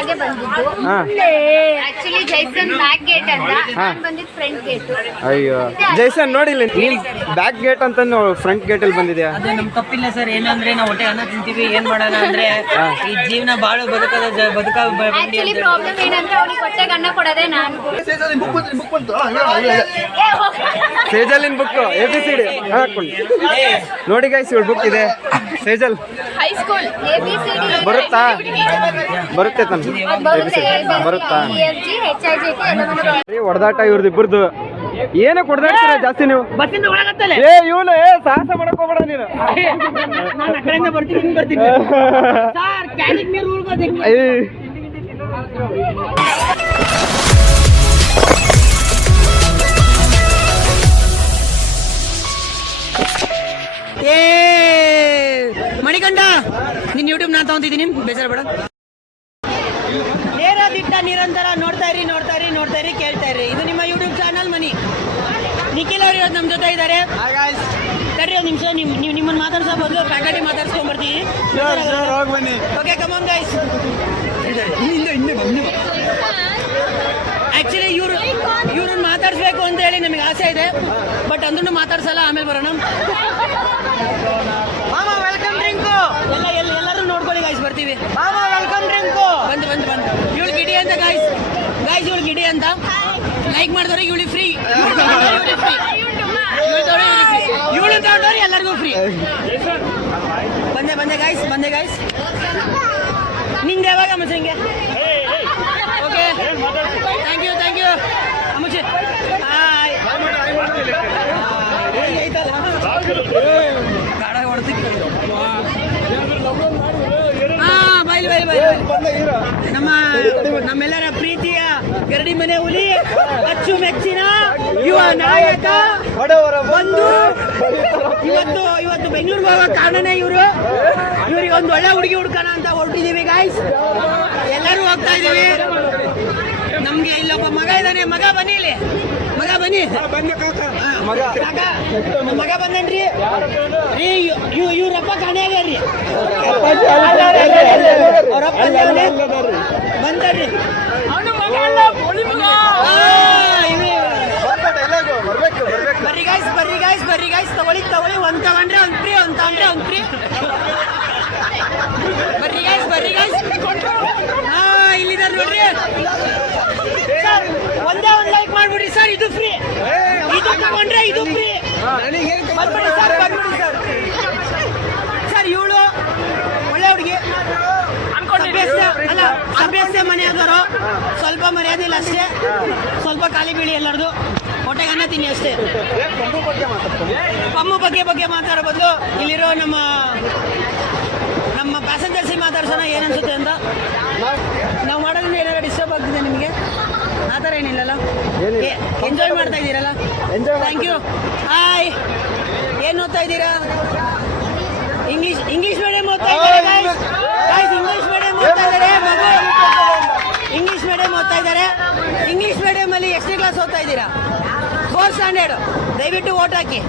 ಆಗೆ ಬಂದಿದ್ದು. Actually Jason back gate ಅಂತ, ನಾನು ಬಂದಿದ್ದು ಫ್ರಂಟ್ ಗೇಟ್. ಅಯ್ಯೋ ಜೈಸನ್ ನೋಡಿಲ್ಲ ನೀನ್ ಬ್ಯಾಕ್ ಗೇಟ್ ಅಂತ ಫ್ರಂಟ್ ಗೇಟ್ ಅಲ್ಲಿ ಬಂದಿದ್ಯಾ? ಅದು ನಮ್ ತಪ್ಪಿಲ್ಲ ಸರ್. ಏನಂದ್ರೆ ನಾವು ಹೊಟ್ಟೆ ಅನ್ನ ತಿಂತೀವಿ, ಏನ್ ಮಾಡೋಣ ಅಂದ್ರೆ ಈ ಜೀವನ ಬಾಳು ಬದುಕ ಆಕ್ಚುಲಿ ಪ್ರಾಬ್ಲಮ್ ಏನಂದ್ರೆ ಅವ್ನಿಗೆ ಹೊಟ್ಟೆಗೆ ಅನ್ನ ಕೊಡೋದೇ ನಾನು. ಸೇಜಲಿನ್ ಬುಕ್ ABCD ಹಾಕೊಂಡು ನೋಡಿ ಗೈಸ್, ಇವಳು ಬುಕ್ ಇದೆ ಸೇಜಲ್. ಹೈಸ್ಕೂಲ್ ABCD ಬರುತ್ತಾ? ಬರುತ್ತೆ ತಾನೆ ಬರುತ್ತಾ? ಹೊಡೆದಾಟ ಇವ್ರದ್ದು ಇಬ್ಬರದು. ಏನಕ್ಕೆ ಹೊಡೆದಾಡ್ತೀರ ಜಾಸ್ತಿ ನೀವು? ಬಸ್ಸಿಂದ ಒಳಗತ್ತಲೆ ಇವನು ಸಾಹಸ ಮಾಡಕ್ ಹೋಗ್ಬೇಡ ನೀನು. ನಾನು ಆ ಕಡೆಯಿಂದ ಬರ್ತೀನಿ ಸರ್. ಕ್ಯಾನಿಕ್ ನೀರು ಉಳ್ಕೋದು. ಮಣಿಕಂಠ ನಿನ್ ಯೂಟ್ಯೂಬ್ ನಾನು ತಗೊಂತಿದ್ದೀನಿ, ಬೇಸರ ಬೇಡ. ನೇರ ದಿಟ್ಟ ನಿರಂತರ ನೋಡ್ತಾ ಇರಿ ಕೇಳ್ತಾ ಇರಿ. ಇದು ನಿಮ್ಮ ಯೂಟ್ಯೂಬ್ ಚಾನಲ್ ಮನಿ. ನಿಖಿಲ್ ಅವರು ಇವತ್ತು ನಮ್ಮ ಜೊತೆ ಇದ್ದಾರೆ. ಕಡ್ರಿ ಒಂದು ನಿಮಿಷ, ನೀವು ನಿಮ್ಮನ್ನ ಮಾತಾಡ್ಸೋ ಬದಲು ಫ್ಯಾಕಲ್ಟಿ ಮಾತಾಡ್ಸ್ಕೊಂಡ್ಬರ್ತೀವಿ. Okay come on guys. ಆಕ್ಚುಲಿ ಇವ್ರನ್ನ ಮಾತಾಡ್ಸ್ಬೇಕು ಅಂತ ಹೇಳಿ ನಮಗೆ ಆಸೆ ಇದೆ, ಬಟ್ ಅಂದ್ರೂ ಮಾತಾಡ್ಸಲ್ಲ. ಆಮೇಲೆ ಬರೋಣ. ವೆಲ್ಕಮ್ ಡ್ರಿಂಕು ಎಲ್ಲರೂ ನೋಡ್ಕೊಳ್ಳಿ ಗೈಸ್, ಬರ್ತೀವಿ. ವೆಲ್ಕಮ್ ಡ್ರಿಂಕು ಬಂದು ಇವಳು ಗಿಡಿ ಅಂತ ಗೈಸ್. ಇವಳು ಗಿಡಿ ಅಂತ ಲೈಕ್ ಮಾಡಿದವ್ರೆ ಇವಳು ಫ್ರೀ. ಇವಳು ತಗೊಂಡವ್ರೆ ಎಲ್ಲರಿಗೂ ಫ್ರೀ. ಬಂದೆ ಗೈಸ್. ನಿಂಗೆ ಯಾವಾಗ ಅಮ್ಮಸಿಂಗೆ? ಓಕೆ ಥ್ಯಾಂಕ್ ಯು ಅಮ್ಮಚಿ. ಹಾಯ್ ನಮ್ಮೆಲ್ಲರ ಪ್ರೀತಿಯ ಗರಡಿ ಮನೆ ಹುಲಿ, ಅಚ್ಚು ಮೆಚ್ಚಿನ ಯುವ ನಾಯಕ ಬಂದು ಇವತ್ತು ಬೆಂಗಳೂರಿಗೆ ಹೋಗೋ ಕಾರಣನೇ ಇವ್ರಿಗೆ ಒಂದು ಒಳ್ಳೆ ಹುಡುಗಿ ಹುಡ್ಕೋಣ ಅಂತ ಹೊರಟಿದೀವಿ ಗಾಯ್ಸ್. ಎಲ್ಲರೂ ಹೋಗ್ತಾ ಇದೀವಿ. ನಮ್ಗೆ ಇಲ್ಲೊಬ್ಬ ಮಗ ಇದ್ದಾನೆ. ಮಗ ಬನ್ನಿ, ಇಲ್ಲಿ ಮಗ ಬನ್ನಿ. ಮಗ ಬಂದನ್ರಿ. ಇವ್ರಪ್ಪ ಕಾಣೆ ಆಗ್ಯಾರ್ರಿ. ಅವ್ರಪ್ಪ ಬಂದ್ರಿ. ಬರ್ರಿ ಗೈಸ್ ತಗೊಳ್ಳಿ. ಒಂದ್ ತಗೊಂಡ್ರೆ ಒಂದ್ ಫ್ರೀ, ಒಂದ್ ತಗೊಂಡ್ರೆ ಒಂದ್ ಫ್ರೀ. ಬರ್ರಿ ಗೈಸ್. ಇಲ್ಲಿದ್ದಾರೆ ನೋಡ್ರಿ ಸರ್. ಒಂದೇ ಒಂದು ಲೈಕ್ ಮಾಡ್ಬಿಡ್ರಿ ಸರ್, ಇದು ಫ್ರೀ. ಇದು ತಗೊಂಡ್ರೆ ಇದು ಫ್ರೀ. ಬರ್ಬಿಡಿ ಸರ್. ಸರ್ ಇವಳು ಒಳ್ಳೆ ಹುಡುಗಿ, ಅಭ್ಯಾಸ ಮನೆಯಾದವರು. ಸ್ವಲ್ಪ ಮರ್ಯಾದಿಲ್ಲ ಅಷ್ಟೇ, ಸ್ವಲ್ಪ ಖಾಲಿ ಬೀಳಿ ಎಲ್ಲರದು. ಹೊಟ್ಟೆಗೆ ಅನ್ನ ತಿನ್ನಿ ಅಷ್ಟೇ. ಪಮ್ಮು ಬಗ್ಗೆ ಮಾತಾಡೋ ಬದಲು ಇಲ್ಲಿರೋ ನಮ್ಮ ಪ್ಯಾಸೆಂಜರ್ಸಿ ಮಾತಾಡ್ಸೋಣ ಏನನ್ಸುತ್ತೆ ಅಂತ. ನಾವು ಮಾಡೋದ್ರಿಂದ ಏನಾದ್ರು ಡಿಸ್ಟರ್ಬ್ ಆಗ್ತಿದೆ ನಿಮಗೆ? ಆ ಥರ ಏನಿಲ್ಲಲ್ಲ, ಎಂಜಾಯ್ ಮಾಡ್ತಾ ಇದ್ದೀರಲ್ಲ? Thank you. ಹಾಯ್, ಏನು ಓದ್ತಾ ಇದ್ದೀರಾ? ಇಂಗ್ಲೀಷ್ ಮೀಡಿಯಂ ಓದ್ತಾ ಇದ್ದಾರೆ ಗೈಸ್. ಇಂಗ್ಲೀಷ್ ಮೀಡಿಯಂ ಓದ್ತಾ ಇದ್ದಾರೆ. ಇಂಗ್ಲೀಷ್ ಮೀಡಿಯಂ ಓದ್ತಾ ಇದ್ದಾರೆ. ಇಂಗ್ಲೀಷ್ ಮೀಡಿಯಂ ಅಲ್ಲಿ ಎಷ್ಟನೇ ಕ್ಲಾಸ್ ಓದ್ತಾ ಇದ್ದೀರಾ? 4th standard. ದಯವಿಟ್ಟು ಓಟ್ ಹಾಕಿ,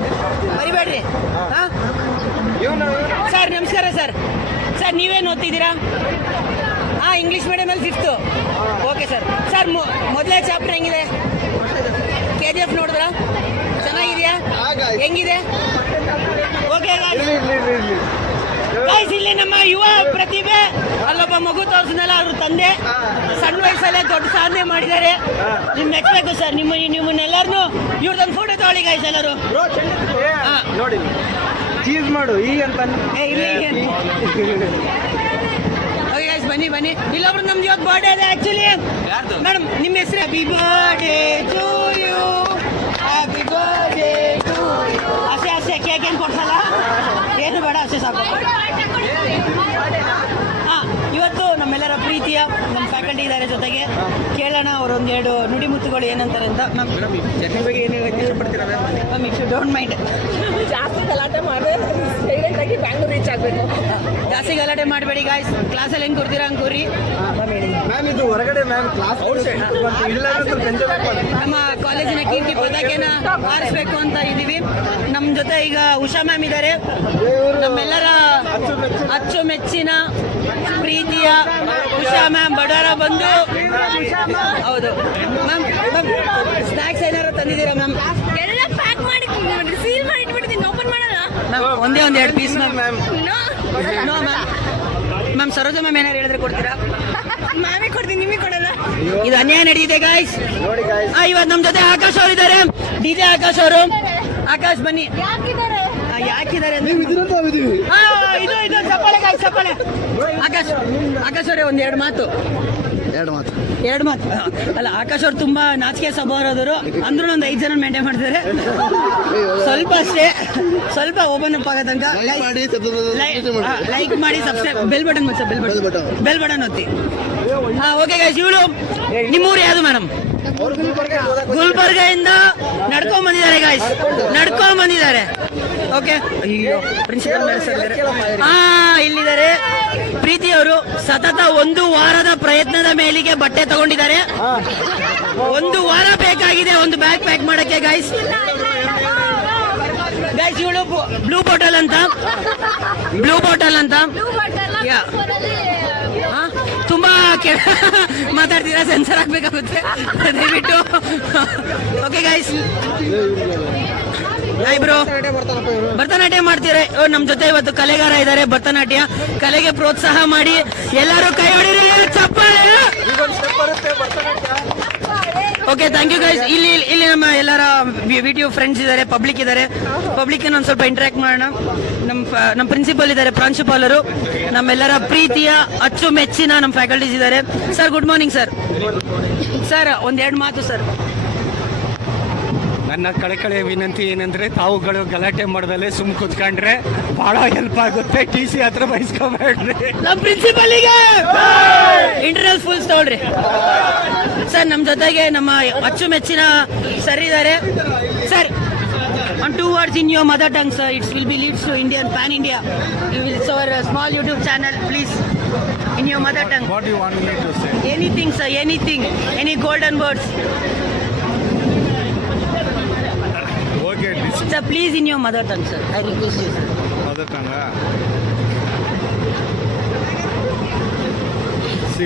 ಮರಿಬೇಡ್ರಿ. ಸರ್ ನಮಸ್ಕಾರ ಸರ್. ನೀವೇನು ಓದ್ತಿದ್ದೀರಾ? ಇಂಗ್ಲೀಷ್ ಮೀಡಿಯಮಲ್ಲಿ 5th. Okay sir. ಮೊದಲೇ ಚಾಪ್ಟರ್ ಹೆಂಗಿದೆ? KGF ನೋಡಿದ್ರಾ? ಚೆನ್ನಾಗಿದೆಯಾ? ಹೆಂಗಿದೆ? ಓಕೆ ಗೈಸ್, ಇಲ್ಲಿ ನಮ್ಮ ಯುವ ಪ್ರತಿಭೆ ಅಲ್ಲೊಬ್ಬ ಮಗು ತೋರಿಸಿದ್ನಲ್ಲ, ಅವ್ರ ತಂದೆ ಸಣ್ಣ ವಯಸ್ಸಲ್ಲೇ ದೊಡ್ಡ ಸಾಧನೆ ಮಾಡಿದ್ದಾರೆ. ನಿಮ್ ಮೆಚ್ಚಬೇಕು ಸರ್. ನಿಮ್ಮನ್ನೆಲ್ಲರನ್ನು ಇವ್ರದೊಂದು ಫೋಟೋ ತಗೊಳ್ಳಿ ಗೈಸ್ ಎಲ್ಲರೂ. ನೋಡಿ ಚೀಸ್ ಮಾಡು ಈ ಅಂತ. ಬನ್ನಿ. ಇಲ್ಲೊಬ್ರು ನಮ್ದು ಇವತ್ತು ಬರ್ಡೇ ಇದೆ ಆಕ್ಚುಲಿ. ಮೇಡಮ್ ನಿಮ್ಮ ಹೆಸರು? Happy birthday to you. ಅಷ್ಟೇ ಕೇಕ್ ಏನು ಕೊಡ್ಸಲ್ಲ, ಏನು ಬೇಡ, ಅಷ್ಟೇ ಸಾಕು. ಇವತ್ತು ನಮ್ಮೆಲ್ಲರ ಪ್ರೀತಿಯ ನಮ್ಮ ಫ್ಯಾಕಲ್ಟಿ ಇದ್ದಾರೆ ಜೊತೆಗೆ. ಕೇಳೋಣ ಅವರೊಂದೆರಡು ನುಡಿಮುತ್ತುಗಳು ಏನಂತಾರೆ ಅಂತ. Ma'am if you don't mind, ಜಾಸ್ತಿ ಗಲಾಟೆ ಮಾಡಿದ್ರೆ ಸೈಲೆಂಟ್ ಆಗಿ ಬ್ಯಾಂಗ್ಳೂರ್ ರೀಚ್ ಆಗಬೇಕು. ಜಾಸ್ತಿ ಗಲಾಟೆ ಮಾಡಬೇಡಿ ಗಾಯ್ಸ್. ಕ್ಲಾಸಲ್ಲಿ ಹೆಂಗೆ ಕೊಡ್ತೀರಾ ಹಂಗೆ ಕೂರಿ. ಮ್ಯಾಮ್ ಇದು ಹೊರಗಡೆ ಮ್ಯಾಮ್ ಕ್ಲಾಸ್ ನಮ್ಮ ಕಾಲೇಜಿನ ಕೀರ್ತಿ ಪತಾಕೆನ ಹಾರಿಸ್ಬೇಕು ಅಂತ ಇದೀವಿ. ನಮ್ಮ ಜೊತೆ ಈಗ ಉಷಾ ಮ್ಯಾಮ್ ಇದ್ದಾರೆ, ನಮ್ಮೆಲ್ಲರ ಅಚ್ಚುಮೆಚ್ಚಿನ ಪ್ರೀತಿಯ ಉಷಾ ಮ್ಯಾಮ್ ಬಡವರ ಬಂದು. ಹೌದು ಮ್ಯಾಮ್, ಸ್ನಾಕ್ಸ್ ಏನಾರು ತಂದಿದ್ದೀರಾ ಮ್ಯಾಮ್? ಎಲ್ಲ ಪ್ಯಾಕ್ ಮಾಡಿ ಸೀಲ್ ಮಾಡಿ ಇಟ್ಬಿಟ್ಟಿದ್ದೀನಿ, ಓಪನ್ ಮಾಡಲ್ಲ. ಮ್ಯಾಮ್ ಒಂದೇ ಒಂದು 2 piece ma'am. No no ma'am. Ma'am Saroja ma'am ಏನಾರು ಹೇಳಿದ್ರೆ ಕೊಡ್ತೀರಾ? ನಾವೇ ಕೊಡ್ತೀನಿ, ನಿಮಗೆ ಕೊಡಲ್ಲ. ಇದು ಅನ್ಯಾಯ ನಡೆದಿದೆ ಗಾಯ್ಸ್. ನೋಡಿ ಗಾಯ್ಸ್, ಇವತ್ತು ನಮ್ಮ ಜೊತೆ ಆಕಾಶ್ ಅವರು ಇದ್ದಾರೆ, DJ ಆಕಾಶ್ ಅವರು. ಆಕಾಶ್ ಬನ್ನಿ. ಯಾಕಿದ್ದಾರೆ? ಯಾಕಿದ್ದಾರೆ ಅಂದ್ರೆ ಇದು ಚಪ್ಪಾಳೆ ಗಾಯ್ಸ್, ಚಪ್ಪಾಳೆ. ಆಕಾಶ್ ಅವರೇ ಒಂದು 2 ಮಾತು. 2 ಮಾತು ಅಲ್ಲ, ಆಕಾಶ್ ಅವ್ರು ತುಂಬಾ ನಾಚಿಕೆ ಸ್ವಭಾವದವರು, ಅಂದ್ರೂ ಒಂದು 5 ಜನ ಮೇಂಟೈನ್ ಮಾಡ್ತಾರೆ. ಸ್ವಲ್ಪ ಅಷ್ಟೇ, ಸ್ವಲ್ಪ ಓಪನ್ ಅಪ್ ಆಗೋ ತನಕ ಲೈಕ್ ಮಾಡಿ, ಸಬ್ಸ್ಕ್ರೈಬ್, ಬೆಲ್ ಬಟನ್ ಮುಚ್ಚ, ಬೆಲ್ ಬಟನ್ ಒತ್ತಿ. ಹಾ ಓಕೆ ಗೈಸ್. ಇವಳು ನಿಮ್ಮೂರು ಯಾವುದು ಮೇಡಮ್? ಗುಲ್ಬರ್ಗ ಇಂದ ನಡ್ಕೊಂಡ್ ಬಂದಿದ್ದಾರೆ ಗೈಸ್, ನಡ್ಕೊಂಡ್ ಬಂದಿದ್ದಾರೆ. ಓಕೆ, ಅಯ್ಯೋ ಪ್ರಿನ್ಸಿಪಲ್ ಹಾ ಇಲ್ಲಿದ್ದಾರೆ. ಪ್ರೀತಿ ಅವರು ಸತತ 1 ವಾರದ ಪ್ರಯತ್ನದ ಮೇಲಿಗೆ ಬಟ್ಟೆ ತಗೊಂಡಿದ್ದಾರೆ. 1 ವಾರ ಬೇಕಾಗಿದೆ ಒಂದು ಬ್ಯಾಗ್ ಪ್ಯಾಕ್ ಮಾಡಕ್ಕೆ ಗೈಸ್. ಇವಳು ಬ್ಲೂ ಬಾಟಲ್ ಅಂತ ಯಾ. ತುಂಬಾ ಮಾತಾಡ್ತೀರಾ, ಸೆನ್ಸರ್ ಆಗ್ಬೇಕಾಗುತ್ತೆ ದಯವಿಟ್ಟು. ಓಕೆ ಗೈಸ್, ಬ್ರೋ ಭರತನಾಟ್ಯ ಮಾಡ್ತೀರಾ? ನಮ್ ಜೊತೆ ಇವತ್ತು ಕಲೆಗಾರ ಇದ್ದಾರೆ, ಭರತನಾಟ್ಯ ಕಲೆಗೆ ಪ್ರೋತ್ಸಾಹ ಮಾಡಿ. ಎಲ್ಲರೂ ಕೈ ಹೊಡಿರಿ, ಚಪ್ಪಾಳೆ. Okay, thank you guys. ಇಲ್ಲಿ ನಮ್ಮ ಎಲ್ಲರ ವಿಡಿಯೋ ಫ್ರೆಂಡ್ಸ್ ಇದ್ದಾರೆ, ಪಬ್ಲಿಕ್ ಇದ್ದಾರೆ. ಪಬ್ಲಿಕ್ ಒಂದು ಸ್ವಲ್ಪ ಇಂಟರಾಕ್ಟ್ ಮಾಡೋಣ. ನಮ್ಮ ಪ್ರಿನ್ಸಿಪಲ್ ಇದ್ದಾರೆ, ಪ್ರಾಂಶುಪಾಲರು, ನಮ್ಮೆಲ್ಲರ ಪ್ರೀತಿಯ ಅಚ್ಚುಮೆಚ್ಚಿನ ನಮ್ಮ ಫ್ಯಾಕಲ್ಟೀಸ್ ಇದ್ದಾರೆ. Sir good morning sir. Sir 1-2 ಮಾತು ಸರ್. ನನ್ನ ಕಳಕಳಿಯ ವಿನಂತಿ ಏನಂದ್ರೆ, ತಾವುಗಳು ಗಲಾಟೆ ಮಾಡ್ದಲ್ಲೇ ಸುಮ್ ಕುತ್ಕೊಂಡ್ರೆ ಬಹಳ ಹೆಲ್ಪ್ ಆಗುತ್ತೆ. TC ಹತ್ರ ಬಯಸ್ಕೊಬೇಡ್ರಿ. ನಮ್ಮ ಪ್ರಿನ್ಸಿಪಲ್ಗೆ ಇಂಟರ್ನಲ್ ಫುಲ್ಸ್ ತಗೊಳ್ರಿ ಸರ್. ನಮ್ಮ ಜೊತೆಗೆ ನಮ್ಮ ಅಚ್ಚುಮೆಚ್ಚಿನ ಸರ್ ಇದ್ದಾರೆ. Sir on 2 words in your mother tongue sir, it will be leads to Indian pan India. It's our small YouTube channel, please in your mother tongue. What do you want me to say? Anything sir, anything, any golden words Okay, sir, please in your mother tongue sir, I request you sir. mother tongue.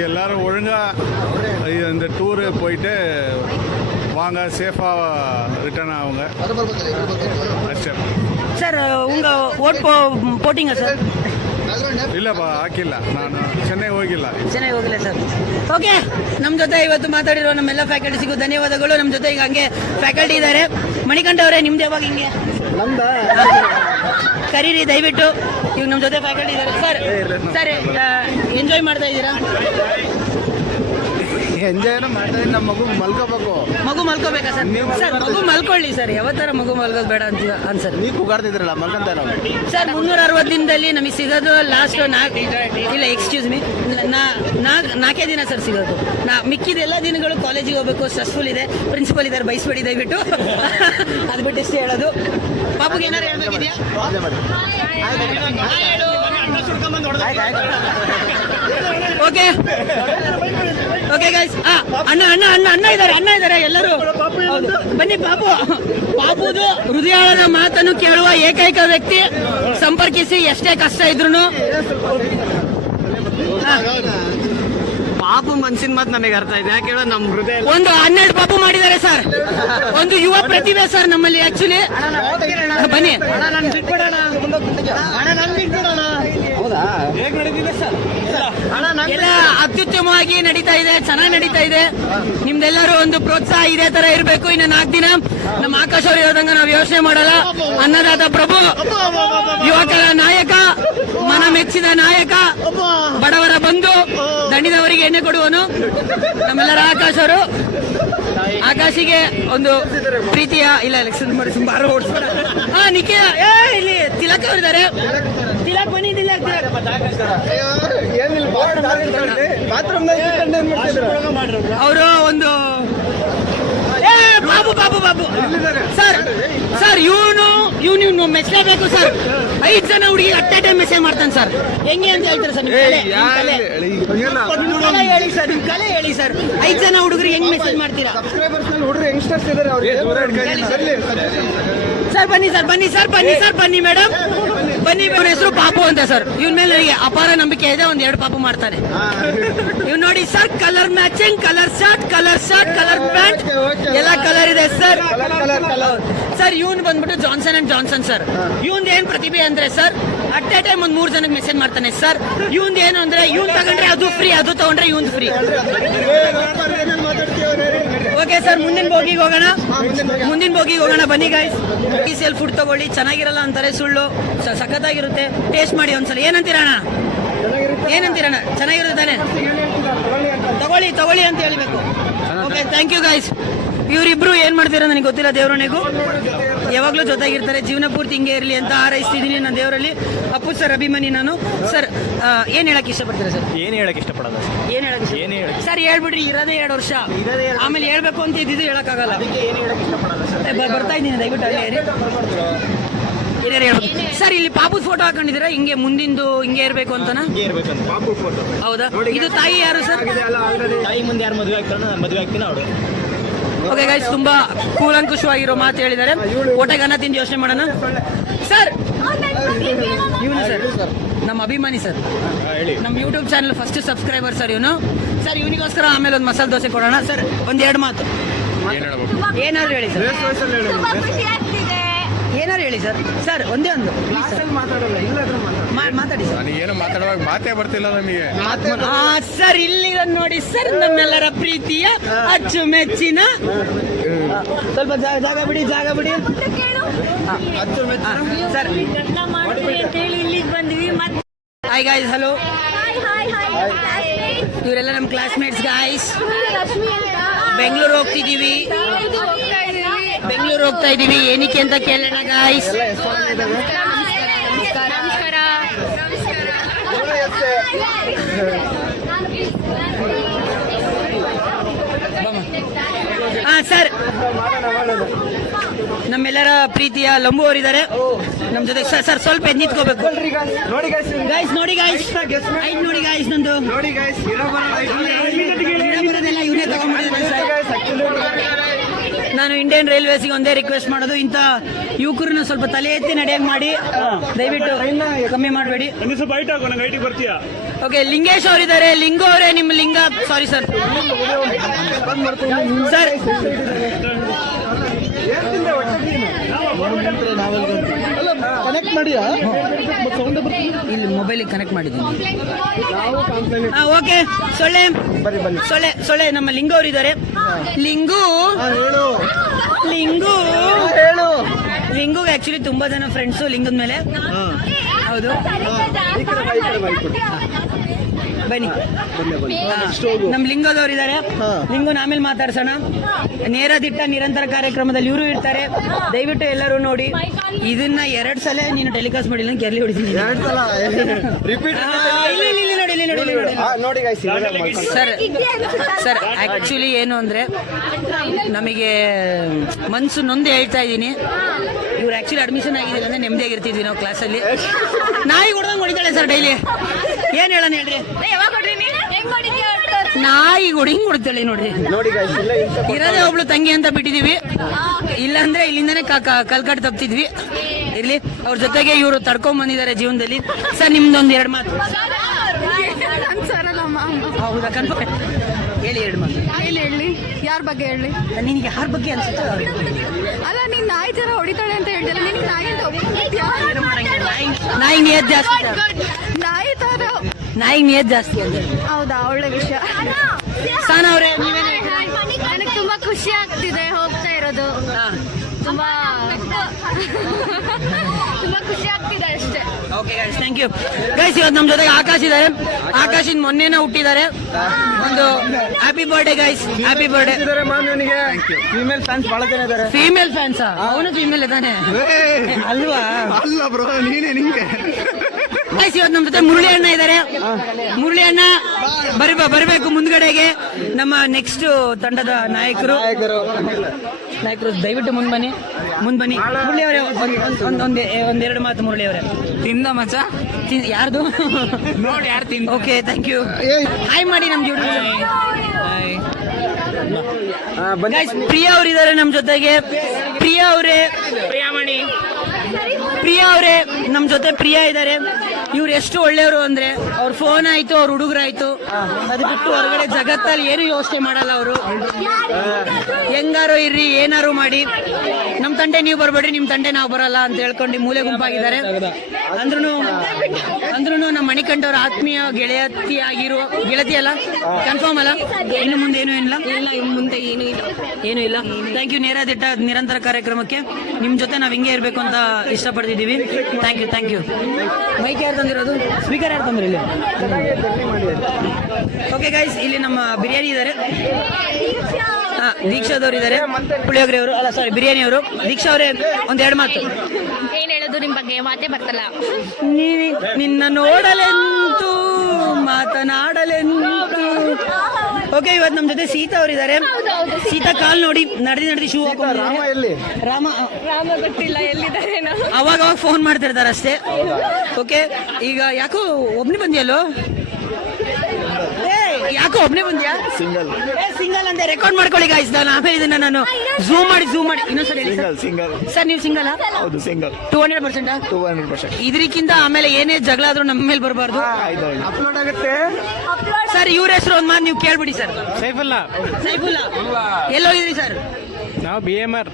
எல்லாரும் ஒழுங்கா இந்த tour போயிட்டு வாங்க, சேஃபா return ஆகுங்க. அச்சா sir ಉಂಗ vote ಪೋಟಿಂಗ sir? ಇಲ್ಲಪ್ಪ, ಹಾಕಿಲ್ಲ. ನಾನು ಚೆನ್ನೈ ಹೋಗಿಲ್ಲ. ಚೆನ್ನಾಗಿ ಹೋಗಿಲ್ಲ ಸರ್. ಓಕೆ, ನಮ್ಮ ಜೊತೆ ಇವತ್ತು ಮಾತಾಡಿರೋ ನಮ್ಮೆಲ್ಲ ಫ್ಯಾಕಲ್ಟಿಸಿಗೂ ಧನ್ಯವಾದಗಳು. ನಮ್ಮ ಜೊತೆ ಈಗ ಹಂಗೆ ಫ್ಯಾಕಲ್ಟಿ ಇದ್ದಾರೆ. ಮಣಿಕಂಠ ಅವರೇ, ನಿಮ್ದು ಯಾವಾಗ ಹಿಂಗೆ ಕರೀರಿ ದಯವಿಟ್ಟು. ಇವಾಗ ನಮ್ಮ ಜೊತೆ ಫ್ಯಾಕಲ್ಟಿ ಇದ್ದಾರೆ. ಸರ್ ಎಂಜಾಯ್ ಮಾಡ್ತಾ ಇದ್ದೀರಾ? ಎಂಜಾಯ್ ಮಾಡ್ತಾ ಇದ್ದೀನಿ. ನಮ್ಮ ಮಗು ಮಲ್ಕೋಬೇಕು. ಮಗು ಮಲ್ಕೋಬೇಕಾ ಸರ್? ಸರ್ ಮಗು ಮಲ್ಕೊಳ್ಳಿ ಸರ್, ಯಾವತ್ತರ ಮಗು ಮಲ್ಕೋದು ಬೇಡ ಅಂತ ಅನ್ಸರ್. ನೀವು ಕೂಗಾಡ್ತಿದ್ರಲ್ಲ, ಮಲ್ಕೊಂತ ನಾವು. ಸರ್ 360 ದಿನದಲ್ಲಿ ನಮಗೆ ಸಿಗೋದು ಲಾಸ್ಟ್ ಇಲ್ಲ ಎಕ್ಸ್ಕ್ಯೂಸ್ ಮೀ 4 ದಿನ ಸರ್ ಸಿಗೋದು. ಮಿಕ್ಕಿದ ಎಲ್ಲ ದಿನಗಳು ಕಾಲೇಜಿಗೆ ಹೋಗ್ಬೇಕು, ಸ್ಟ್ರೆಸ್ಫುಲ್ ಇದೆ. ಪ್ರಿನ್ಸಿಪಲ್ ಇದ್ದಾರೆ, ಬಯಸ್ಬೇಡಿ ದಯವಿಟ್ಟು. ಅದು ಬಿಟ್ಟು ಎಷ್ಟು ಹೇಳೋದು. ಪಾಪುಗೆ ಏನಾರು ಹೇಳ್ಬೇಕಿದ್ಯಾ? Okay okay guys. ಅಣ್ಣ ಇದ್ದಾರೆ ಎಲ್ಲರೂ. ಹೌದು, ಬನ್ನಿ. ಪಾಪುದು ಹೃದಯದ ಮಾತನ್ನು ಕೇಳುವ ಏಕೈಕ ವ್ಯಕ್ತಿ. ಸಂಪರ್ಕಿಸಿ, ಎಷ್ಟೇ ಕಷ್ಟ ಇದ್ರು. ಪಾಪು ಮನ್ಸಿನ ಮಾತು ನನಗೆ ಅರ್ಥ ಇದೆ. ಯಾಕೆ ಹೇಳೋ, ನಮ್ಮ ಹೃದಯ ಒಂದು 12 ಪಾಪು ಮಾಡಿದ್ದಾರೆ ಸರ್. ಒಂದು ಯುವ ಪ್ರತಿಭೆ ಸರ್ ನಮ್ಮಲ್ಲಿ ಆಕ್ಚುಲಿ. ಬನ್ನಿ. ಎಲ್ಲ ಅತ್ಯುತ್ತಮವಾಗಿ ನಡೀತಾ ಇದೆ, ಚೆನ್ನಾಗಿ ನಡೀತಾ ಇದೆ. ನಿಮ್ದೆಲ್ಲರೂ ಒಂದು ಪ್ರೋತ್ಸಾಹ ಇದೇ ತರ ಇರಬೇಕು. ಇನ್ನು 4 ದಿನ ನಮ್ಮ ಆಕಾಶ್ ಅವರು ಹೇಳ್ದಂಗ ನಾವು ಯೋಚನೆ ಮಾಡಲ್ಲ. ಅನ್ನದಾತ ಪ್ರಭು, ಯುವಕರ ನಾಯಕ, ಮನ ಮೆಚ್ಚಿದ ನಾಯಕ, ಬಡವರ ಬಂಧು, ದಣಿದವರಿಗೆ ಎಣ್ಣೆ ಕೊಡುವನು ನಮ್ಮೆಲ್ಲರ ಆಕಾಶ್ ಅವರು. ಆಕಾಶಿಗೆ ಒಂದು ಪ್ರೀತಿಯ ಇಲ್ಲ ಸುಮಾರು ಓಡಿಸ್ಬೇಡ. ನಿಖಿಲ ಇಲ್ಲಿ ತಿಲಕ್ ಅವರಿದ್ದಾರೆ. ತಿಲಕ್ ಬನ್ನಿ. ಅವರು ಒಂದು ಬಾಬು ಸರ್ ಇವನು ನೀವು ಮೆಚ್ಚಲೇಬೇಕು ಸರ್. 5 ಜನ ಹುಡುಗಿ ಅಟ್ ಎ ಟೈಮ್ ಮೆಸೇಜ್ ಮಾಡ್ತಾನೆ ಸರ್. ಹೆಂಗೆ ಅಂತ ಹೇಳ್ತಾರೆ ಸರ್? ನಿಮ್ ಕಲೆ ಹೇಳಿ ಸರ್, ನಿಮ್ ಕಲೆ ಹೇಳಿ ಸರ್. 5 ಜನ ಹುಡುಗರಿಗೆ ಹೆಂಗ್ ಮೆಸೇಜ್ ಮಾಡ್ತೀರಾ ಹುಡುಗರು ಯಂಗ್ಸ್ಟರ್ಸ್ ಇದಾರೆ ಅವ್ರಿಗೆ ಸರ್? ಬನ್ನಿ ಸರ್, ಬನ್ನಿ ಸರ್, ಬನ್ನಿ ಸರ್, ಬನ್ನಿ ಮೇಡಮ್, ಬನ್ನಿ. ಇವನ ಹೆಸರು ಪಾಪು ಅಂತ ಸರ್. ಇವನ್ ಮೇಲೆ ನನಗೆ ಅಪಾರ ನಂಬಿಕೆ ಇದೆ. 1-2 ಪಾಪು ಮಾಡ್ತಾನೆ. ಇವ್ ನೋಡಿ sir, colour matching, colour shirt, colour pant, ಎಲ್ಲ ಕಲರ್ ಇದೆ ಸರ್. ಸರ್ ಇವನ್ ಬಂದ್ಬಿಟ್ಟು ಜಾನ್ಸನ್ ಅಂಡ್ ಜಾನ್ಸನ್ ಸರ್. ಇವನ್ ಏನ್ ಪ್ರತಿಭೆ ಅಂದ್ರೆ ಸರ್, ಅಟ್ ಎ ಟೈಮ್ 3 ಜನಕ್ಕೆ ಮೆಸೇಜ್ ಮಾಡ್ತಾನೆ ಸರ್. ಇವನ್ ಏನು ಅಂದ್ರೆ, ಇವನ್ ತಗೊಂಡ್ರೆ ಅದು ಫ್ರೀ, ಅದು ತಗೊಂಡ್ರೆ ಇವನ್ ಫ್ರೀ. ಓಕೆ ಸರ್, ಮುಂದಿನ ಬೋಗಿಗೆ ಹೋಗೋಣ. ಬನ್ನಿ ಗೈಸ್. ಈಸಿಯಲ್ಲಿ ಫುಡ್ ತಗೊಳ್ಳಿ. ಚೆನ್ನಾಗಿರಲ್ಲ ಅಂತಾರೆ, ಸುಳ್ಳು. ಸಖತ್ತಾಗಿರುತ್ತೆ. ಟೇಸ್ಟ್ ಮಾಡಿ ಒಂದ್ಸಲ. ಏನಂತೀರಣ್ಣ? ಚೆನ್ನಾಗಿರುತ್ತೆ ತಾನೆ? ತಗೊಳ್ಳಿ ಅಂತ ಹೇಳ್ಬೇಕು. Okay, thank you guys. ಇವರಿಬ್ರು ಏನ್ ಮಾಡ್ತೀರಾ ನನಗೆ ಗೊತ್ತಿಲ್ಲ. ದೇವ್ರನಿಗೂ ಯಾವಾಗ್ಲೂ ಜೊತೆಗಿರ್ತಾರೆ. ಜೀವನ ಪೂರ್ತಿ ಹಿಂಗೆ ಇರಲಿ ಅಂತ ಹಾರೈಸ್ತಿದ್ದೀನಿ ನಾನು ದೇವರಲ್ಲಿ. ಅಪ್ಪು ಸರ್ ಅಭಿಮಾನಿ ನಾನು. ಸರ್ ಏನ್ ಹೇಳಕ್ ಇಷ್ಟಪಡ್ತೀರಾ ಸರ್? ಏನು ಹೇಳಕ್ ಇಷ್ಟಪಡಲ್ಲ ಸರ್ ಹೇಳ್ಬಿಡ್ರಿ. ಇರೋದೇ 2 ವರ್ಷ, ಆಮೇಲೆ ಹೇಳ್ಬೇಕು ಅಂತ ಇದ್ದಿದ್ದು ಹೇಳಕ್ಕಾಗಲ್ಲ. ಬರ್ತಾ ಇದ್ದೀನಿ, ದಯವಿಟ್ಟು ಅಲ್ಲಿ ಸರ್. ಇಲ್ಲಿ ಪಾಪು ಫೋಟೋ ಹಾಕೊಂಡಿದ್ದೀರಾ? ಹಿಂಗೆ ಮುಂದಿಂದು ಹಿಂಗೆ ಇರ್ಬೇಕು ಅಂತನಾ? ಹೌದಾ? ಇದು ತಾಯಿ ಯಾರು ಸರ್? ತಾಯಿ ಮುಂದೆ ಯಾರು ಮದುವೆ ಆಗ್ತೀನಿ ಅವಳು. ಓಕೆ ಗೈಸ್, ತುಂಬಾ ಕೂಲಂಕುಷವಾಗಿರೋ ಮಾತು ಹೇಳಿದ್ದಾರೆ. ಹೊಟ್ಟೆಗೆ ಅನ್ನ ತಿಂದು ಯೋಚನೆ ಮಾಡೋಣ ಸರ್. ಇವನು ಸರ್ ನಮ್ಮ ಅಭಿಮಾನಿ ಸರ್. ನಮ್ಮ YouTube channel first subscriber sir ಇವನು. ಸರ್ ಇವನಿಗೋಸ್ಕರ ಆಮೇಲೆ ಒಂದು ಮಸಾಲೆ ದೋಸೆ ಕೊಡೋಣ ಸರ್. 1-2 ಮಾತು ಏನಾದ್ರು ಹೇಳಿ ಸರ್. ಏನಾರು ಹೇಳಿ ಸರ್. ಸರ್ ಒಂದೇ ಒಂದು ಮಾತಾಡಿ ಸರ್. ಏನು ಮಾತಾಡುವಾಗ ಮಾತೇ ಬರ್ತಿಲ್ಲ ನಮಗೆ. ಸರ್ ಇಲ್ಲಿ ನೋಡಿ ಸರ್, ನಮ್ಮೆಲ್ಲರ ಪ್ರೀತಿಯ ಅಚ್ಚುಮೆಚ್ಚಿನ. ಸ್ವಲ್ಪ ಜಾಗ ಬಿಡಿ ಸರ್. ಇಲ್ಲಿಗೆ ಬಂದ್ವಿ. Hi guys, hello. ಇವರೆಲ್ಲ ನಮ್ಮ ಕ್ಲಾಸ್ಮೇಟ್ಸ್ ಗಾಯ್ಸ್. ಬೆಂಗಳೂರು ಹೋಗ್ತಾ ಇದೀವಿ. ಏನಕ್ಕೆ ಅಂತ ಕೇಳೋಣ ಗಾಯ್ಸ್. ಸರ್, ನಮ್ಮೆಲ್ಲರ ಪ್ರೀತಿಯ ಲಂಬು ಅವರಿದ್ದಾರೆ ನಮ್ಮ ಜೊತೆ. ಸರ್ ಸ್ವಲ್ಪ ಎದ್ದು ನಿಂತ್ಕೋಬೇಕು ಗೈಸ್. ನೋಡಿ ಗೈಸ್ ನಂದು ಇವನೇ ತಗೊಂಡ್ಬಿಟ್ಟಿದ್ದಾರೆ. ನಾನು ಇಂಡಿಯನ್ ರೈಲ್ವೇಸ್ಗೆ ಒಂದೇ ರಿಕ್ವೆಸ್ಟ್ ಮಾಡೋದು, ಇಂಥ ಯುವಕರನ್ನ ಸ್ವಲ್ಪ ತಲೆ ಎತ್ತಿ ನಡೆಯಂಗ್ ಮಾಡಿ. ದಯವಿಟ್ಟು ಕಮ್ಮಿ ಮಾಡಬೇಡಿ. ಓಕೆ, ಲಿಂಗೇಶ್ ಅವರಿದ್ದಾರೆ. ಲಿಂಗು ಅವರೇ, ನಿಮ್ಮ ಲಿಂಗ. Sorry sir. ಸರ್ ಕನೆಕ್ಟ್ ಮಾಡಿ ಇಲ್ಲಿ ಮೊಬೈಲಿಗೆ ಕನೆಕ್ಟ್ ಮಾಡಿದ್ದೀನಿ. ಓಕೆ, ಸೊಳ್ಳೆ ನಮ್ಮ ಲಿಂಗು ಅವರಿದ್ದಾರೆ. ಲಿಂಗು ಆಕ್ಚುಲಿ ತುಂಬಾ ಜನ ಫ್ರೆಂಡ್ಸು ಲಿಂಗದ ಮೇಲೆ. ಹೌದು, ಬನ್ನಿ. ನಮ್ ಲಿಂಗದವ್ರು ಇದ್ದಾರೆ. ಲಿಂಗುನ ಆಮೇಲೆ ಮಾತಾಡ್ಸೋಣ. ನೇರ ದಿಟ್ಟ ನಿರಂತರ ಕಾರ್ಯಕ್ರಮದಲ್ಲಿ ಇವರು ಇರ್ತಾರೆ. ದಯವಿಟ್ಟು ಎಲ್ಲರೂ ನೋಡಿ. ಇದನ್ನ 2 ಸಲ ನೀನು ಟೆಲಿಕಾಸ್ಟ್ ಮಾಡಿಲ್ಲ, ಕೆರ್ಲಿ ಹೊಡಿತೀನಿ. ನೋಡಿ ಸರ್ ಆಕ್ಚುಲಿ ಏನು ಅಂದ್ರೆ, ನಮಗೆ ಮನ್ಸು ನೊಂದು ಹೇಳ್ತಾ ಇದ್ದೀನಿ. ಇವ್ರು ಆಕ್ಚುಲಿ ಅಡ್ಮಿಷನ್ ಆಗಿದಿಲ್ಲ ಅಂದ್ರೆ ನೆಮ್ಮದಿಯಾಗಿರ್ತಿದ್ವಿ ನಾವು ಕ್ಲಾಸಲ್ಲಿ. ನಾಯಿ ಹೊಡೆದಂಗೆ ಹೊಡಿತಾಳೆ ಸರ್ ಡೈಲಿ. ಏನ್ ಹೇಳೋಣ ಹೇಳ್ರಿ. ನಾಯಿ ಹಿಂಗ್ ಹೊಡಿತಾಳೆ ನೋಡ್ರಿ. ಇರೋದೇ ಒಬ್ಳು ತಂಗಿ ಅಂತ ಬಿಟ್ಟಿದೀವಿ. ಇಲ್ಲಾಂದ್ರೆ ಇಲ್ಲಿಂದಾನೆ ಕಲ್ಕಟ್ ತಪ್ತಿದ್ವಿ. ಇರ್ಲಿ, ಅವ್ರ ಜೊತೆಗೆ ಇವರು ತಡ್ಕೊಂಡ್ ಬಂದಿದ್ದಾರೆ ಜೀವನದಲ್ಲಿ. ಸರ್ ನಿಮ್ದೊಂದು 2 ಮಾತು. ಹೌದಾ, ಕನ್ಫರ್ಮ್ ಹೇಳಿ. 2 ಮಾತು ಹೇಳಿ. ಯಾರ ಬಗ್ಗೆ ಹೇಳಿ? ನಿನಗೆ ಯಾರ ಬಗ್ಗೆ ಅನ್ಸುತ್ತೆ? ಅಲ್ಲ, ನೀನ್ ನಾಯಿ ತರ ಹೊಡಿತಾಳೆ ಅಂತ ಹೇಳ್ತಿಲ್ಲ. ನಿನಗೆ ನಾಯಿ ಅಂತ ನಾಯಿ ನಿಯತ್ ಜಾಸ್ತಿ. ನಾಯಿ ತರ ನಾಯಿ ನಿಯತ್ ಜಾಸ್ತಿ ಅಂದ್ರೆ. ಹೌದಾ, ಒಳ್ಳೆ ವಿಷಯ. ಸಾನ ಅವರೇ, ನನಗೆ ತುಂಬಾ ಖುಷಿ ಆಗ್ತಿದೆ ಹೋಗ್ತಾ ಇರೋದು. ತುಂಬಾ ಖುಷಿ ಆಗ್ತಿದೆ ಅಷ್ಟೇ. Okay guys, thank you guys. ಇವತ್ತು ನಮ್ಮ ಜೊತೆಗೆ ಆಕಾಶ್ ಇದ್ದಾರೆ. ಆಕಾಶ್ ಮೊನ್ನೆನ ಹುಟ್ಟಿದ್ದಾರೆ. ಒಂದು happy birthday guys, happy birthday. Female fans ಬಹಳ ಜನ ಇದ್ದಾರೆ. Female fans? ಅವನು ಫೀಮೇಲ್ ಇದ್ದಾನೆ ಅಲ್ವಾ? ಅಲ್ಲ ಬ್ರೋ, ನೀನೇ ನಿಂಗೆ ಗೈಸ್. ಇವತ್ತು ನಮ್ಮ ಜೊತೆ ಮುರಳಿ ಅಣ್ಣ ಇದ್ದಾರೆ. ಮುರಳಿ ಅಣ್ಣ ಬರಬೇಕು ಮುಂದ್ಗಡೆಗೆ ನಮ್ಮ ನೆಕ್ಸ್ಟ್ ತಂಡದ ನಾಯಕರು ದಯವಿಟ್ಟು ಮುಂದ್ ಬನ್ನಿ ಮುರಳಿ ಅವರೇ ಒಂದೆರಡು ಮಾತು ಮುರಳಿ ಅವರೇ. ತಿಂದ ಮಚ್ಚ ಯಾರ್ದು ನೋಡಿ ಯಾರು ತಿಂದ. Okay thank you. ಹಾಯ್ ಮಾಡಿ ನಮ್ ಜೋಡಿ. Guys, ಪ್ರಿಯಾ ಅವರಿದ್ದಾರೆ ನಮ್ಮ ಜೊತೆಗೆ. ಪ್ರಿಯಾ ಅವರೇ ನಮ್ ಜೊತೆ ಪ್ರಿಯಾ ಇದ್ದಾರೆ. ಇವ್ರು ಎಷ್ಟು ಒಳ್ಳೆಯವರು ಅಂದ್ರೆ ಅವ್ರ ಫೋನ್ ಆಯ್ತು, ಅವ್ರ ಹುಡುಗರಾಯ್ತು, ಅದು ಬಿಟ್ಟು ಹೊರಗಡೆ ಜಗತ್ತಲ್ಲಿ ಏನು ಯೋಚನೆ ಮಾಡಲ್ಲ ಅವರು. ಹೆಂಗಾರು ಇರ್ರಿ, ಏನಾರು ಮಾಡಿ, ನಮ್ ತಂಟೆ ನೀವು ಬರ್ಬೇಡ್ರಿ, ನಿಮ್ ತಂಟೆ ನಾವು ಬರಲ್ಲ ಅಂತ ಹೇಳ್ಕೊಂಡು ಮೂಲೆ ಗುಂಪಾಗಿದ್ದಾರೆ. ಅಂದ್ರೂ ನಮ್ಮ ಮಣಿಕಂಠವ್ರ ಆತ್ಮೀಯ ಗೆಳತಿ ಅಲ್ಲ, ಕನ್ಫರ್ಮ್ ಅಲ್ಲ, ಇನ್ನು ಮುಂದೆ ಏನೂ ಇಲ್ಲ. ಮುಂದೆ ಏನೂ ಇಲ್ಲ. Thank you. ನೇರದಿಟ್ಟ ನಿರಂತರ ಕಾರ್ಯಕ್ರಮಕ್ಕೆ ನಿಮ್ ಜೊತೆ ನಾವ್ ಹಿಂಗೆ ಇರ್ಬೇಕು ಅಂತ ಇಷ್ಟಪಡ್ತಿದ್ದೀವಿ. Thank you. ಮೈಕ್ ಯಾರು ತಂದಿರೋದು? ಸ್ಪೀಕರ್ ಯಾರು ತಂದ್ರು ಇಲ್ಲಿ? ಓಕೆ ಗೈಸ್, ಇಲ್ಲಿ ನಮ್ಮ ಬಿರಿಯಾನಿ ಇದ್ದಾರೆ. ದೀಕ್ಷಾದವ್ರು ಇದ್ದಾರೆ, ಪುಳಿಯೋಗರೆ ಅವರು, ಅಲ್ಲ ಸಾರಿ ಬಿರಿಯಾನಿ ಅವರು. ದೀಕ್ಷಾ ಅವರೇ ಒಂದೆರಡು ಮಾತು. ಏನ್ ಹೇಳೋದು ನಿಮ್ ಬಗ್ಗೆ? ಮಾತೇ ಬರ್ತಲ್ಲ. ನಿನ್ನ ನೋಡಲೆಂತೂ ಮಾತನಾಡಲೆಂತೂ. ಓಕೆ, ಇವತ್ತು ನಮ್ಮ ಜೊತೆ ಸೀತಾ ಅವರಿದ್ದಾರೆ. ಸೀತಾ ಕಾಲ್ ನೋಡಿ ನಡೆದಿ ಶೂ ಹಾಕೊಂಡು ರಾಮ ಗೊತ್ತಿಲ್ಲ ಎಲ್ಲಿದ್ದಾರೆ. ಅವಾಗ ಫೋನ್ ಮಾಡ್ತಿರ್ತಾರೆ ಅಷ್ಟೇ. ಓಕೆ, ಈಗ ಯಾಕೋ ಒಬ್ನೇ ಬಂದಿಯಲ್ಲೋ? ಯಾಕೋ ಒಬ್ನೇ ಬಂದ್ಯಾ? ಸಿಂಗಲ್ ಅಂತ ರೆಕಾರ್ಡ್ ಮಾಡ್ಕೊಳ್ಳಿ ಗಾಯ್ಸ್. ನಾನು ಆಮೇಲೆ ಇದನ್ನ ನಾನು ಝೂಮ್ ಮಾಡಿ ಇನ್ನೊಂದ್ಸರಿ ಸಿಂಗಲ್ ಸರ್. ನೀವು ಸಿಂಗಲ್? ಹೌದು, ಸಿಂಗಲ್. 200%. ಇದಕ್ಕಿಂತ ಆಮೇಲೆ ಏನೇ ಜಗಳ ಆದ್ರೂ ನಮ್ಮ ಮೇಲೆ ಬರಬಾರ್ದು. ಅಪ್ಲೋಡ್ ಆಗುತ್ತೆ ಸರ್. ಇವ್ರ ಹೆಸರು ಒಂದ್ ಮಾತು ನೀವು ಕೇಳ್ಬಿಡಿ ಸರ್. ಸೈಫುಲ್ಲಾ. ಎಲ್ಲೋಗಿದ್ರಿ ಸರ್? ನಾವು BMR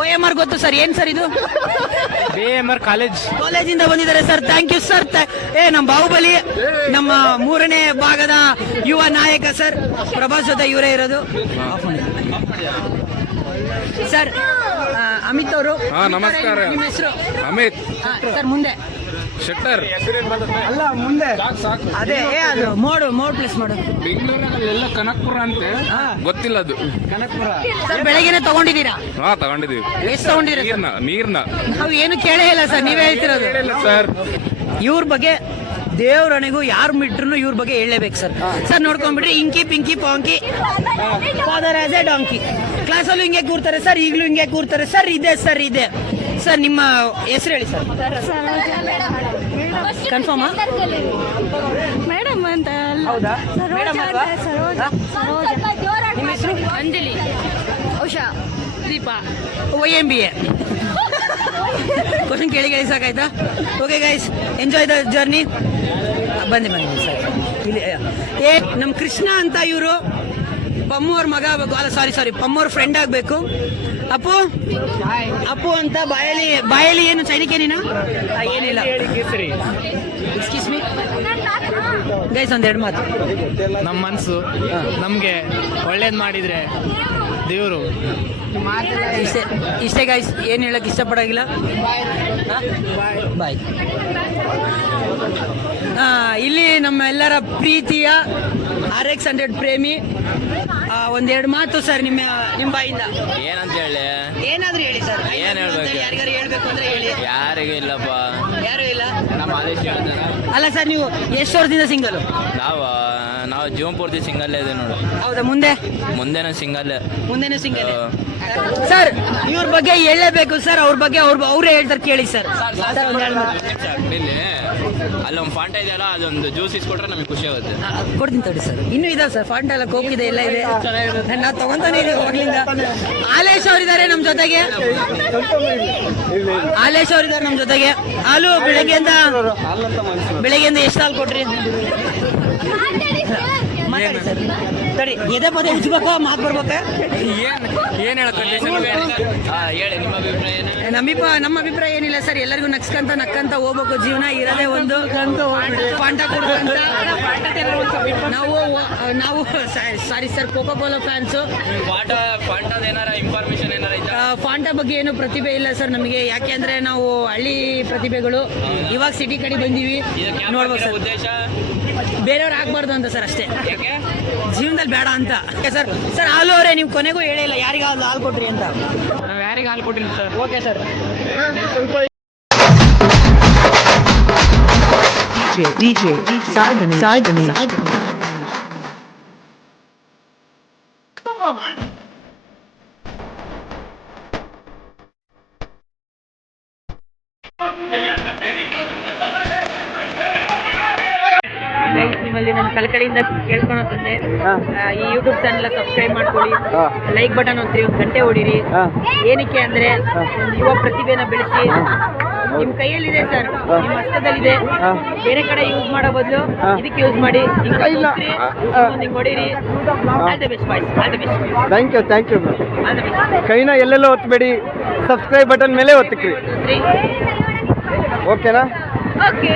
OMR ಗೊತ್ತು ಸರ್. ಏನ್ ಸರ್ ಇದು? BMR ಕಾಲೇಜಿಂದ ಬಂದಿದ್ದಾರೆ ಸರ್. Thank you sir. ನಮ್ಮ ಬಾಹುಬಲಿ, ನಮ್ಮ 3ನೇ ಭಾಗದ ಯುವ ನಾಯಕ ಸರ್ ಪ್ರಭಾಸ್ ಜೊತೆ ಇವರೇ ಇರೋದು ಸರ್. ಅಮಿತ್ ಅವರು. ನಮಸ್ಕಾರ. ನಿಮ್ಮ ಹೆಸರು? ಅಮಿತ್ ಸರ್. ಮುಂದೆ ಶೆಟ್ಟರ್. ಅಲ್ಲ ಮುಂದೆ ಅದೇ ಅದು ಮೋಡ್ ಪ್ಲೇಸ್ ಮಾಡು. ಬೆಂಗಳೂರಲ್ಲೆಲ್ಲ ಕನಕಪುರ ಅಂತೆ, ಗೊತ್ತಿಲ್ಲ ಅದು. ಸರ್ ಬೆಳಗ್ಗೆನೆ ತಗೊಂಡಿದ್ದೀರಾ? ತಗೊಂಡಿದೀವಿ. ಎಷ್ಟು ತಗೊಂಡಿದ್ದೀರಾ? ನೀರ್ನ ನಾವು ಏನು ಕೇಳೇ ಇಲ್ಲ ಸರ್, ನೀವೇ ಹೇಳ್ತಿರೋದು ಸರ್. ಇವ್ರ ಬಗ್ಗೆ ದೇವ್ರಣೆಗೂ ಯಾರು ಬಿಟ್ರು ಇವ್ರ ಬಗ್ಗೆ ಹೇಳಲೇಬೇಕು ಸರ್. ಸರ್ ನೋಡ್ಕೊಂಡ್ಬಿಟ್ರಿ, inky pinky ponky father has a donkey. ಕ್ಲಾಸಲ್ಲೂ ಹಿಂಗೆ ಕೂರ್ತಾರೆ ಸರ್, ಈಗಲೂ ಹಿಂಗೆ ಕೂರ್ತಾರೆ ಸರ್. ಇದೆ ಸರ್. ನಿಮ್ಮ ಹೆಸರು ಹೇಳಿ ಸರ್. ಕನ್ಫರ್ಮ್? ಮೇಡಮ್ ಅಂತ ಹೌದಾ? ಮೇಡಮ್ ಅಲ್ವಾ? ನಿಮ್ಮ ಹೆಸರು? ಅಂಜಲಿ, ಉಷಾ, ದೀಪಾ. OMBA. ಕ್ವಶನ್ ಕೇಳಿ ಸಾಕಾಯ್ತಾ? Okay guys, enjoy the journey. ಬನ್ನಿ ಸರ್. ಇಲ್ಲಿ ನಮ್ಮ ಕೃಷ್ಣ ಅಂತ ಇವರು ಪಮ್ಮೋರ್ ಮಗ ಆಗಬೇಕು. ಅಲ್ಲ ಸಾರಿ ಪಮ್ಮೋರ್ ಫ್ರೆಂಡ್ ಆಗಬೇಕು. ಅಪ್ಪು ಅಂತ ಬಾಯಲ್ಲಿ ಏನು ಚೈನಿಕೇನಿನ ಏನಿಲ್ಲ. ಎಕ್ಸ್ಕ್ಯೂಸ್ ಮೀ ಗೈಸ್, ಒಂದೆರಡು ಮಾತು. ನಮ್ಮ ಮನಸ್ಸು ನಮಗೆ ಒಳ್ಳೇದು ಮಾಡಿದ್ರೆ ದೇವರು. ಇಷ್ಟೇ ಗೈಸ್, ಏನು ಹೇಳಕ್ ಇಷ್ಟಪಡೋಗಿಲ್ಲ. ಬಾಯ್. ಇಲ್ಲಿ ನಮ್ಮ ಎಲ್ಲರ ಪ್ರೀತಿಯ RX100 ಪ್ರೇಮಿ ಒಂದೆರಡು ಮಾತು ಸರ್ ನಿಮ್ಮ ಬಾಯಿಂದ. ಏನಂತ ಹೇಳಿ? ಏನಾದ್ರೂ ಹೇಳಿ ಸರ್. ಏನ್ ಹೇಳ್ಬೇಕು? ಯಾರಿಗಾರು ಹೇಳ್ಬೇಕು ಅಂದ್ರೆ ಹೇಳಿ. ಯಾರಿಗೂ ಇಲ್ಲಪ್ಪ. ಯಾರು ಇಲ್ಲ? ನಮ್ಮ ಆದೇಶ ಹೇಳ್ತಾನೆ. ಅಲ್ಲ ಸರ್, ನೀವು ಎಷ್ಟು ವರ್ಷದಿಂದ ಸಿಂಗಲ್? ನಾವು ಜೀವನ ಪೂರ್ತಿ ಸಿಂಗಲ್ ಇದೆ ನೋಡು. ಹೌದಾ? ಮುಂದೆನೂ ಸಿಂಗಲ್ ಸರ್. ಇವ್ರ ಬಗ್ಗೆ ಹೇಳಲೇಬೇಕು ಸರ್. ಅವ್ರ ಬಗ್ಗೆ ಅವ್ರೇ ಹೇಳ್ತಾರೆ, ಕೇಳಿ ಸರ್. ಅಲ್ಲಿ ಒಂದು ಫಾಂಟ ಇದೆಯಲ್ಲ, ಅದೊಂದು ಜ್ಯೂಸ್ ಇಸ್ಕೊಟ್ರೆ ನಮಗೆ ಖುಷಿ ಆಗುತ್ತೆ. ಕೊಡ್ತೀನಿ ತೋಡಿ ಸರ್. ಇನ್ನೂ ಇದಾವೆ ಸರ್, ಫಾಂಟ ಎಲ್ಲ, ಕೋಕ್ ಇದೆ, ಎಲ್ಲ ಇದೆ. ನಾವು ತಗೊಂತಾನೆ ಇದೀವಿ ಹೋಗ್ಲಿಂದ. ಆಲೇಶ್ ಅವರಿದ್ದಾರೆ ನಮ್ಮ ಜೊತೆಗೆ. ಹಾಲು ಬೆಳಗ್ಗೆಯಿಂದ ಎಷ್ಟು ಹಾಲು ಕೊಟ್ರಿ? ಮಾತಾಡಿ ಸರ್. ತಡಿ, ಎದೆ ಪದೇ ಉಜ್ಬೇಕು, ಮಾತು ಬರ್ಬೇಕ. ಏನ್ ಹೇಳ್ತಾರೆ? ಹೇಳಿ ನಿಮ್ಮ ಅಭಿಪ್ರಾಯ ಏನು? ನಮ್ಮ ಅಭಿಪ್ರಾಯ ಏನಿಲ್ಲ ಸರ್. ಎಲ್ಲರಿಗೂ ನಕ್ಕಂತ ಹೋಗ್ಬೇಕು. ಜೀವನ ಇರೋದೇ ಒಂದು. ಫಾಂಟ ಕೊಡ್ಬೇಕಂತ ನಾವು sorry sir, Coca Cola fans. ಫಾಂಟದ ಏನಾರ ಇನ್ಫಾರ್ಮೇಶನ್ ಏನಾರ ಐತಾ? ಫಾಂಟಾ ಬಗ್ಗೆ ಏನು ಪ್ರತಿಭೆ ಇಲ್ಲ ಸರ್ ನಮಗೆ. ಯಾಕೆ ಅಂದ್ರೆ ನಾವು ಹಳ್ಳಿ ಪ್ರತಿಭೆಗಳು. ಇವಾಗ ಸಿಟಿ ಕಡೆ ಬಂದೀವಿ. ನೋಡ್ಬೇಕು ಸರ್, ಉದ್ದೇಶ ಬೇರೆಯವ್ರು ಆಗ್ಬಾರ್ದು ಅಂತ ಸರ್, ಅಷ್ಟೇ. ಯಾಕೆ? ಜೀವನದಲ್ಲಿ ಬೇಡ ಅಂತ ಸರ್. ಹಾಲು ಅವರೇ, ನೀವು ಕೊನೆಗೂ ಹೇಳಿಲ್ಲ ಯಾರಿಗೆ ಹಾಲು ಕೊಟ್ರಿ ಅಂತ. ನಾವು ಯಾರಿಗೆ ಹಾಲು ಕೊಟ್ಟಿಲ್ಲ sir. Okay sir. DJ, Sardane. ನಿಮ್ಮಲ್ಲಿ ನಾನು ಕಳಕಳಿಯಿಂದ ಕೇಳ್ಕೊಳತ್ತಂದೆ ಈ ಯೂಟ್ಯೂಬ್ ಚಾನಲ್ ಸಬ್ಸ್ಕ್ರೈಬ್ ಮಾಡ್ಕೊಳ್ಳಿ, ಲೈಕ್ ಬಟನ್ ಒತ್ತಿರಿ, ಒಂದು ಗಂಟೆ ಹೊಡಿರಿ. ಏನಕ್ಕೆ ಅಂದ್ರೆ ಒಂದು ಯುವ ಪ್ರತಿಭೆನ ಬೆಳೆಸಿ. ನಿಮ್ ಕೈಯಲ್ಲಿದೆ ಸರ್, ನಿಮ್ಮ ಹಸ್ತದಲ್ಲಿದೆ. ಬೇರೆ ಕಡೆ ಯೂಸ್ ಮಾಡೋ ಬದಲು ಇದಕ್ಕೆ ಯೂಸ್ ಮಾಡಿ. ಹಿಂಗೆ ಹೊಡೀರಿ. All the best boys, all the best. Thank you all the best. ಕೈನ ಎಲ್ಲೆಲ್ಲ ಒತ್ತಬೇಡಿ, ಸಬ್ಸ್ಕ್ರೈಬ್ ಬಟನ್ ಮೇಲೆ ಒತ್ತಿಕ್ರಿ. ಓಕೆನಾ? ಓಕೆ.